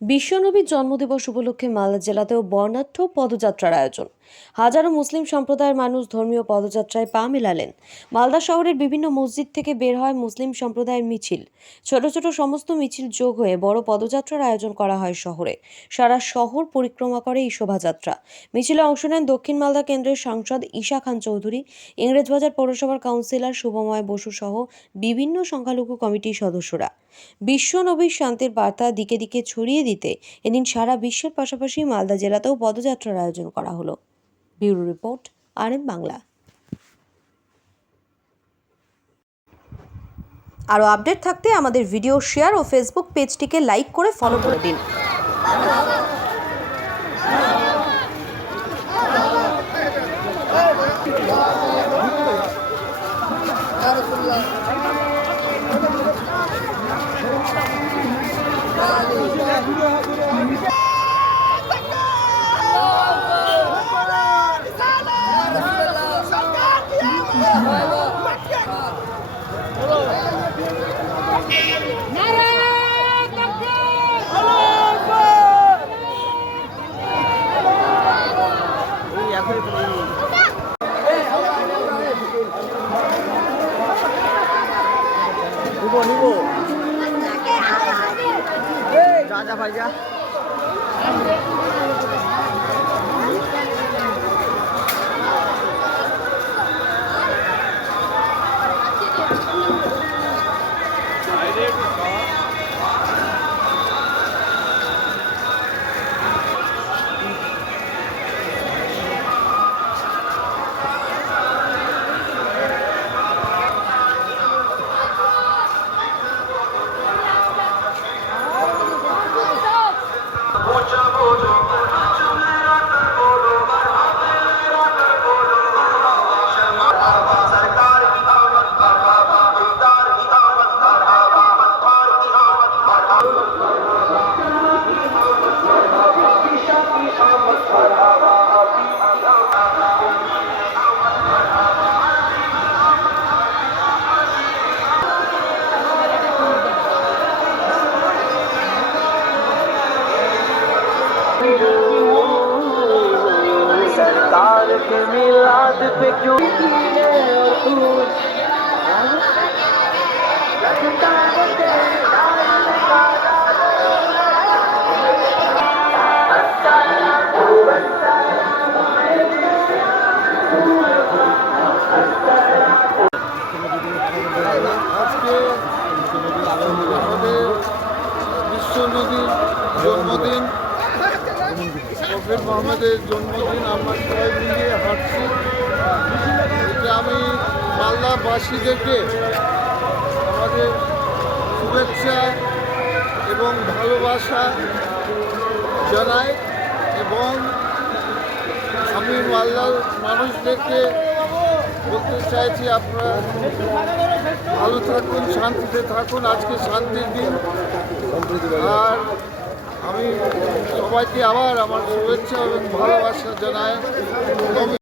বিশ্বনবীর জন্মদিবস উপলক্ষে মালদা জেলাতেও বর্ণাঢ্য পদযাত্রার আয়োজন। হাজারো মুসলিম সম্প্রদায়ের মানুষ ধর্মীয় পদযাত্রায় পা মেলালেন। মালদা শহরের বিভিন্ন মসজিদ থেকে বের হয় মুসলিম সম্প্রদায়ের মিছিল। ছোট ছোট সমস্ত মিছিল যোগ হয়ে বড় পদযাত্রার আয়োজন করা হয় শহরে। সারা শহর পরিক্রমা করে এই শোভাযাত্রা। মিছিলে অংশ নেন দক্ষিণ মালদা কেন্দ্রের সাংসদ ঈশা খান চৌধুরী, ইংরেজবাজার পৌরসভার কাউন্সিলর শুভময় বসু সহ বিভিন্ন সংখ্যালঘু কমিটির সদস্যরা। বিশ্ব নবীর শান্তির বার্তা দিকে দিকে ছড়িয়ে দিতে এদিন সারা বিশ্বের পাশাপাশি মালদা জেলাতেও পদযাত্রার আয়োজন করা হলো। Bureau report R M Bangla. আরও আপডেট থাকতে আমাদের ভিডিও শেয়ার ও ফেসবুক পেজটিকে লাইক করে ফলো করে দিন। নিবো নিবো। যা যা ভাই যা के मिलाद पे क्यों আজকে আমাদের বিশ্ব নদীর জন্মদিন প্রফেট মোহাম্মদের জন্মদিন আমরা সবাই মিলিয়ে হাঁটছি। এটা আমি মালদাবাসীদেরকে আমাদের শুভেচ্ছা এবং ভালোবাসা জানাই এবং আমি মালদার মানুষদেরকে বলতে চাইছি, আপনারা ভালো থাকুন, শান্তিতে থাকুন, আজকে শান্তির দিন। আর আমি সবাইকে আবার আমার শুভেচ্ছা এবং ভালোবাসা জানাই